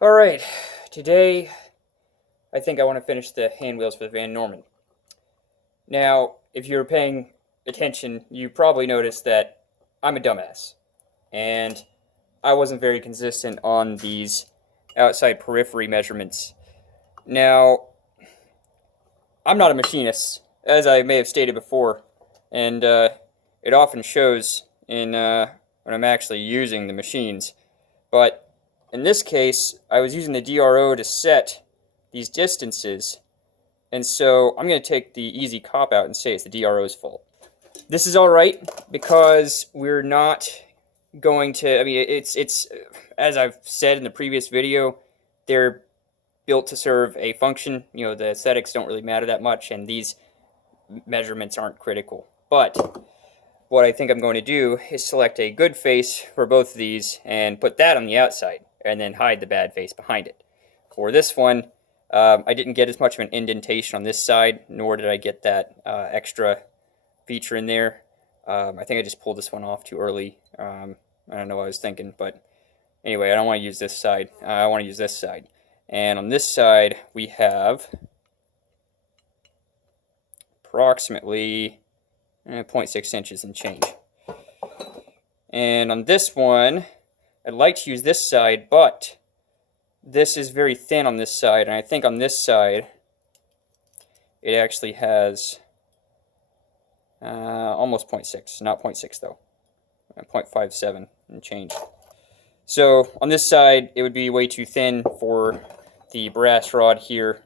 Alright, today I think I want to finish the hand wheels for the Van Norman. Now, if you're paying attention, you probably noticed that I'm a dumbass, and I wasn't very consistent on these outside periphery measurements. Now, I'm not a machinist, as I may have stated before, and it often shows in when I'm actually using the machines, but in this case, I was using the DRO to set these distances, and so I'm going to take the easy cop-out and say it's the DRO's fault. This is alright, because we're not going to, it's as I've said in the previous video, they're built to serve a function. You know, the aesthetics don't really matter that much, and these measurements aren't critical. But what I think I'm going to do is select a good face for both of these and put that on the outside, and then hide the bad face behind it. For this one, I didn't get as much of an indentation on this side, nor did I get that extra feature in there. I think I just pulled this one off too early. I don't know what I was thinking, but anyway, I don't want to use this side. I want to use this side. And on this side, we have approximately 0.6 inches and change. And on this one, I'd like to use this side, but this is very thin on this side, and I think on this side it actually has almost 0.6, not 0.6 though, 0.57 and change. So on this side it would be way too thin for the brass rod here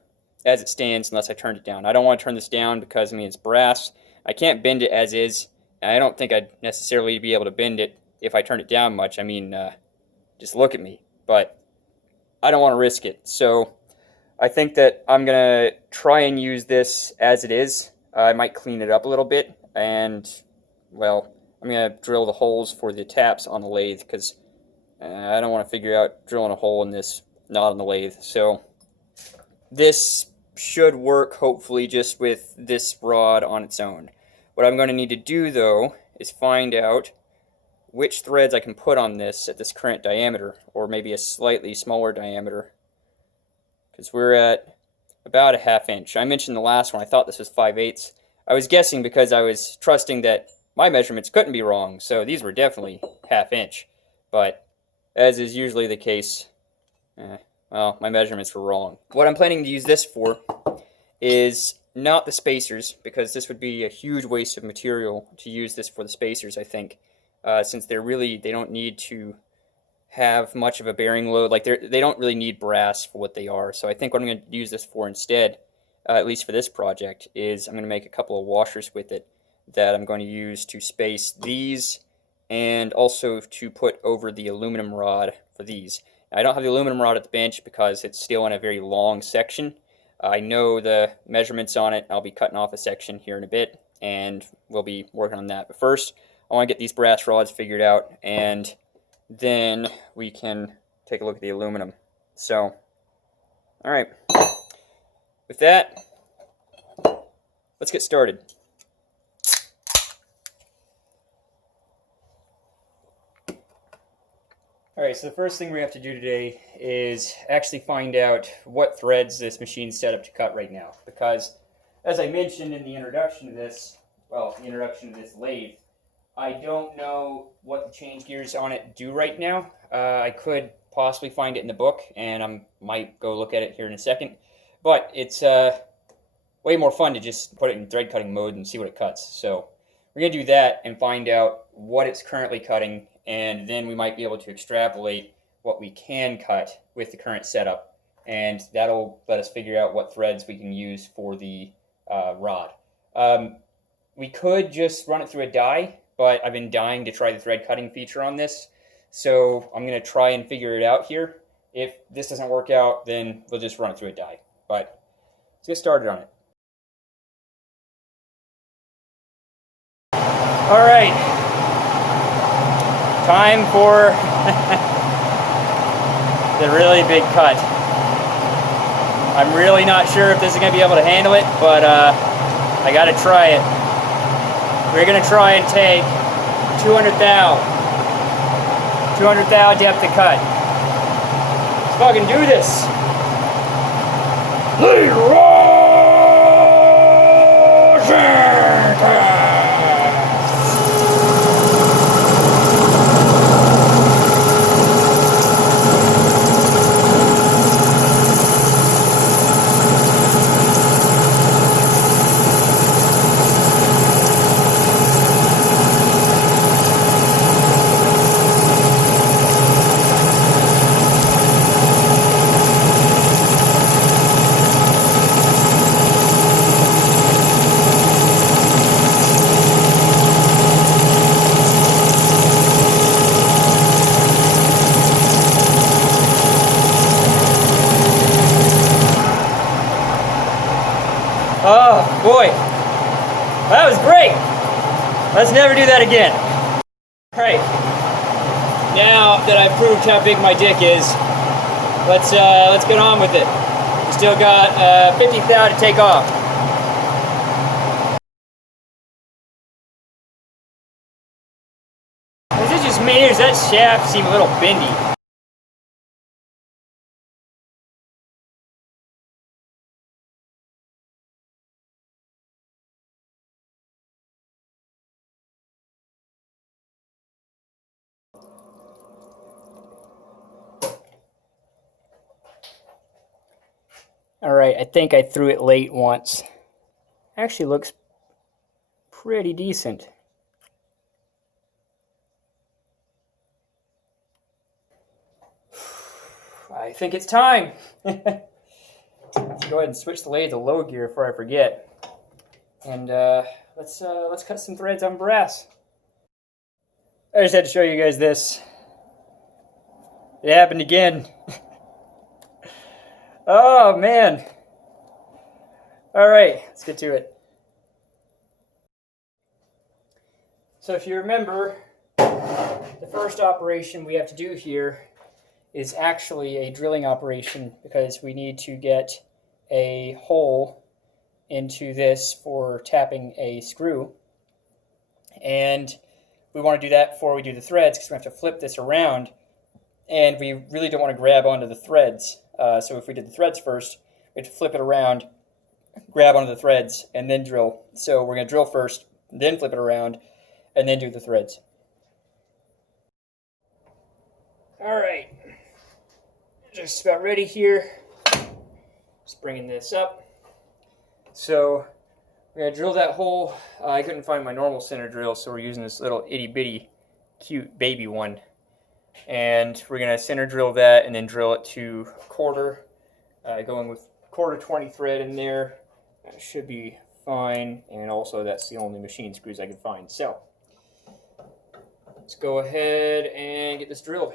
as it stands unless I turned it down. I don't want to turn this down because it's brass. I can't bend it as is, and I don't think I'd necessarily be able to bend it if I turn it down much. Just look at me, but I don't want to risk it. So I think that I'm going to try and use this as it is. I might clean it up a little bit, and, well, I'm going to drill the holes for the taps on the lathe, because I don't want to figure out drilling a hole in this, not on the lathe. So this should work, hopefully, just with this rod on its own. What I'm going to need to do, though, is find out which threads I can put on this at this current diameter, or maybe a slightly smaller diameter, because we're at about a 1/2 inch. I mentioned the last one, I thought this was 5/8. I was guessing because I was trusting that my measurements couldn't be wrong, so these were definitely 1/2 inch. But as is usually the case, well, my measurements were wrong. What I'm planning to use this for is not the spacers, because this would be a huge waste of material to use this for the spacers, I think. Since they don't need to have much of a bearing load. Like they don't really need brass for what they are. So I think what I'm going to use this for instead, at least for this project, is I'm going to make a couple of washers with it that I'm going to use to space these, and also to put over the aluminum rod for these. Now, I don't have the aluminum rod at the bench because it's still in a very long section. I know the measurements on it. I'll be cutting off a section here in a bit, and we'll be working on that. But first, I want to get these brass rods figured out, and then we can take a look at the aluminum. So, alright. With that, let's get started. Alright, so the first thing we have to do today is actually find out what threads this machine's set up to cut right now. Because, as I mentioned in the introduction to this, lathe, I don't know what the change gears on it do right now. I could possibly find it in the book, and I might go look at it here in a second. But it's way more fun to just put it in thread cutting mode and see what it cuts. So we're going to do that and find out what it's currently cutting, and then we might be able to extrapolate what we can cut with the current setup. And that'll let us figure out what threads we can use for the rod. We could just run it through a die, but I've been dying to try the thread cutting feature on this, so I'm going to try and figure it out here. If this doesn't work out, then we'll just run it through a die. But let's get started on it. Alright, time for the really big cut. I'm really not sure if this is going to be able to handle it, but I got to try it. We're going to try and take 200 thou depth to cut. It's fucking do this. Oh boy, that was great. Let's never do that again. All right, now that I've proved how big my dick is, let's get on with it. We still got 50 thou to take off. Is it just me, or does that shaft seem a little bendy? All right, I think I threw it late once. Actually looks pretty decent. I think it's time. Let's go ahead and switch the lathe to low gear before I forget. And let's cut some threads on brass. I just had to show you guys this. It happened again. Oh man. All right, let's get to it. So if you remember, the first operation we have to do here is actually a drilling operation because we need to get a hole into this for tapping a screw. And we want to do that before we do the threads because we have to flip this around, and we really don't want to grab onto the threads. So if we did the threads first, we have to flip it around, grab onto the threads, and then drill. So we're going to drill first, then flip it around, and then do the threads. All right, just about ready here. Just bringing this up. So we're going to drill that hole. I couldn't find my normal center drill, so we're using this little itty bitty cute baby one. And we're going to center drill that and then drill it to quarter, going with quarter 20 thread in there. That should be fine, and also that's the only machine screws I can find. So let's go ahead and get this drilled.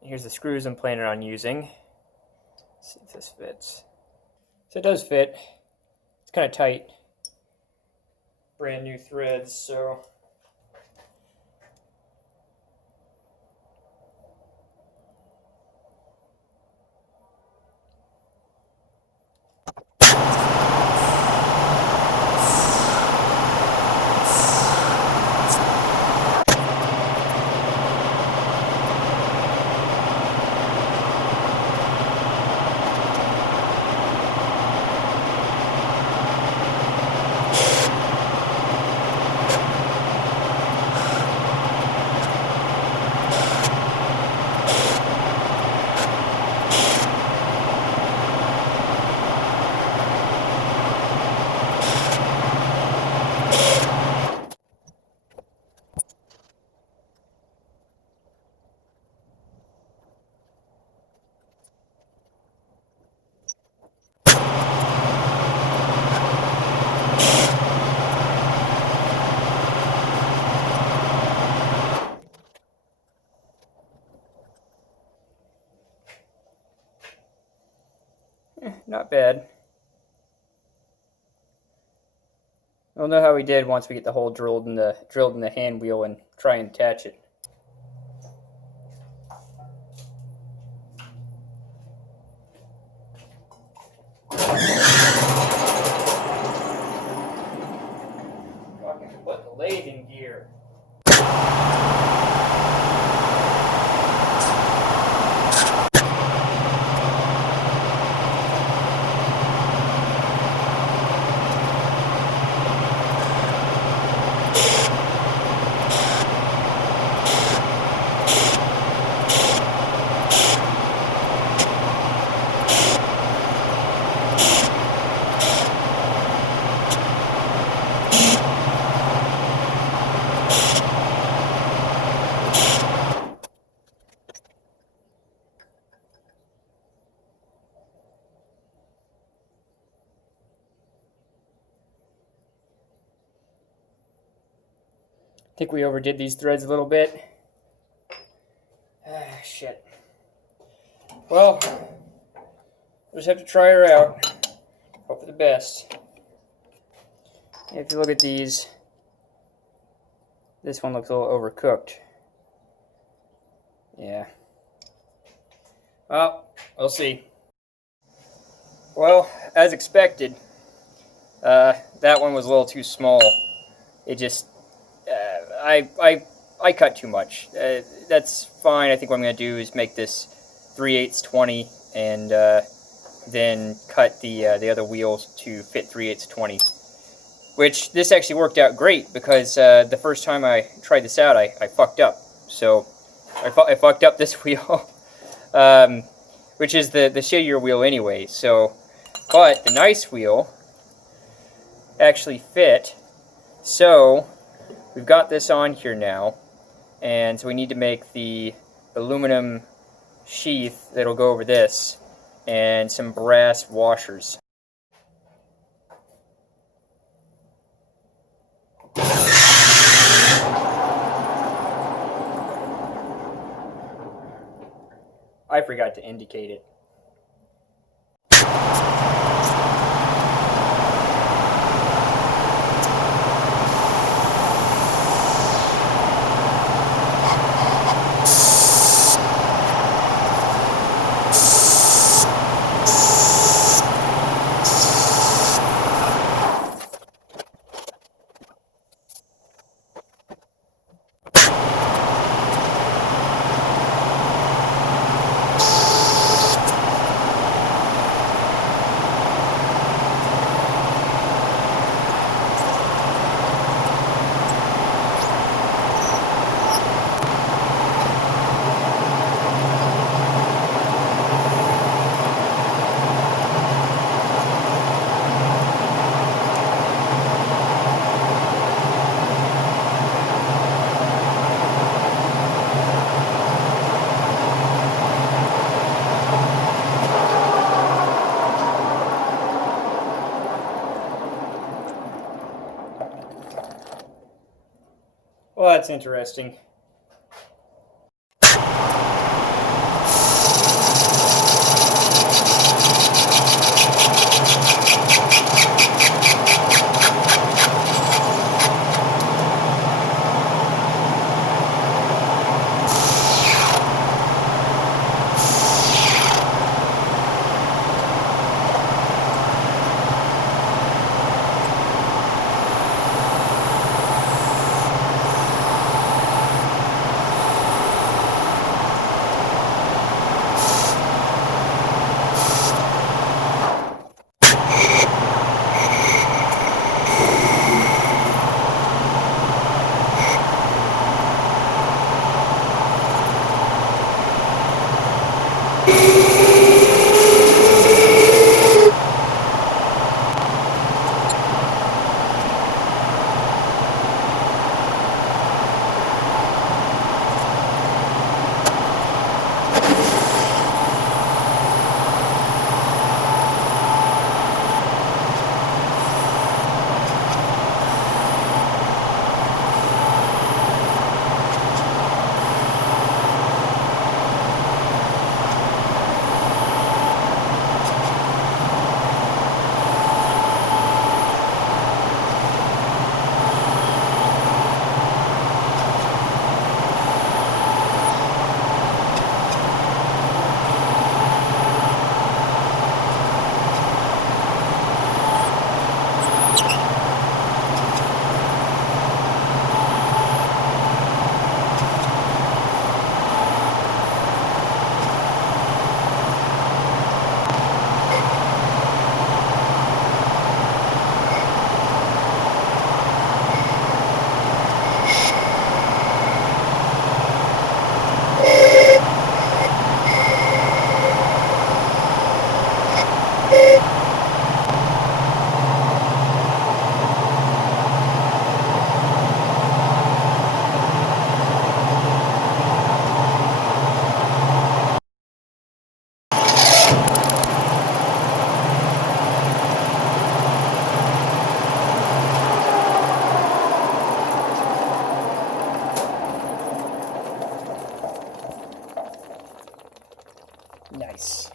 Here's the screws I'm planning on using. Let's see if this fits. So it does fit. It's kind of tight. Brand new threads, so not bad. We'll know how we did once we get the hole drilled in the hand wheel and try and attach it. Talking to put the lathe in gear. I think we overdid these threads a little bit. Shit. Well, we'll just have to try her out. Hope for the best. If you look at these, this one looks a little overcooked. Yeah. Well, we'll see. Well, as expected, that one was a little too small. It just, I cut too much. That's fine. I think what I'm going to do is make this 3/8 20 and then cut the other wheels to fit 3/8 20. Which this actually worked out great because the first time I tried this out, I fucked up. So I fucked up this wheel, which is the shittier wheel anyway. So, but the nice wheel actually fit. So we've got this on here now, and so we need to make the aluminum sheath that'll go over this and some brass washers. I forgot to indicate it. Well, that's interesting. Nice.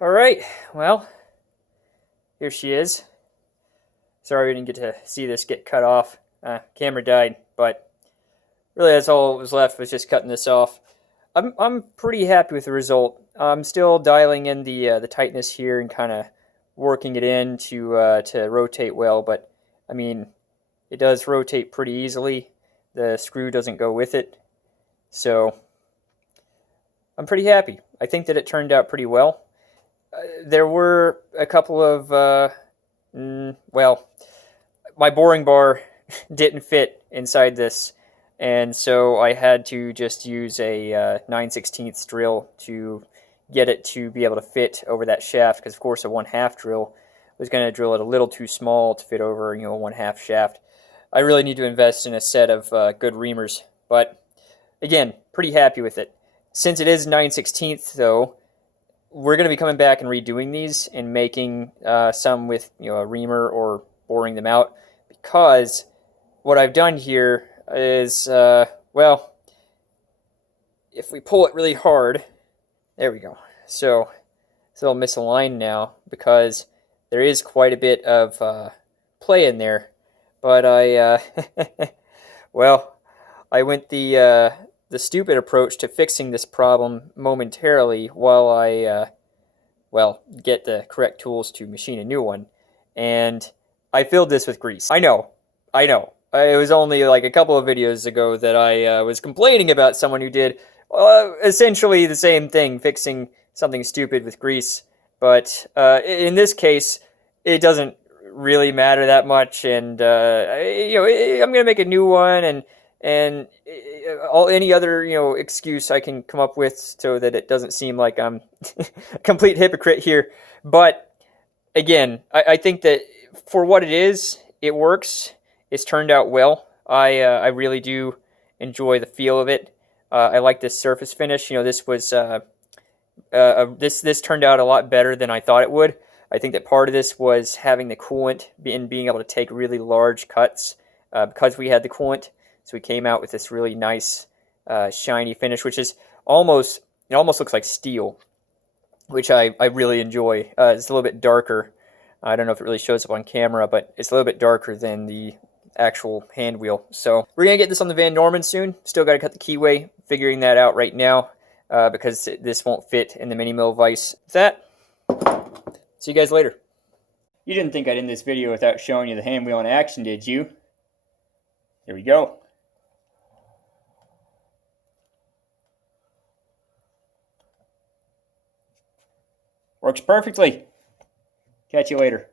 All right, well, here she is. Sorry we didn't get to see this get cut off. Camera died, but really that's all that was left, was just cutting this off. I'm pretty happy with the result. I'm still dialing in the tightness here and kind of working it in to rotate well, but I mean, it does rotate pretty easily. The screw doesn't go with it, so I'm pretty happy. I think that it turned out pretty well. There were a couple of, well, my boring bar didn't fit inside this, and so I had to just use a 9/16 drill to get it to be able to fit over that shaft, because of course a 1/2 drill was going to drill it a little too small to fit over, a 1/2 shaft. I really need to invest in a set of good reamers, but again, pretty happy with it. Since it is 9/16 though, we're going to be coming back and redoing these and making some with a reamer or boring them out, because what I've done here is, well, if we pull it really hard, there we go. So it's a little misaligned now because there is quite a bit of play in there, but I, well, I went the stupid approach to fixing this problem momentarily while I, well, get the correct tools to machine a new one. And I filled this with grease. I know. It was only like a couple of videos ago that I was complaining about someone who did essentially the same thing, fixing something stupid with grease. But in this case, it doesn't really matter that much. And, I'm going to make a new one, and any other excuse I can come up with so that it doesn't seem like I'm a complete hypocrite here. But again, I think that for what it is, it works. It's turned out well. I really do enjoy the feel of it. I like this surface finish. This was this turned out a lot better than I thought it would. I think that part of this was having the coolant and being able to take really large cuts because we had the coolant. So we came out with this really nice shiny finish, which is almost looks like steel, which I really enjoy. It's a little bit darker. I don't know if it really shows up on camera, but it's a little bit darker than the actual hand wheel. So we're going to get this on the Van Norman soon. Still got to cut the keyway, figuring that out right now because this won't fit in the mini mill vise. With that, see you guys later. You didn't think I'd end this video without showing you the hand wheel in action, did you? Here we go. Works perfectly. Catch you later.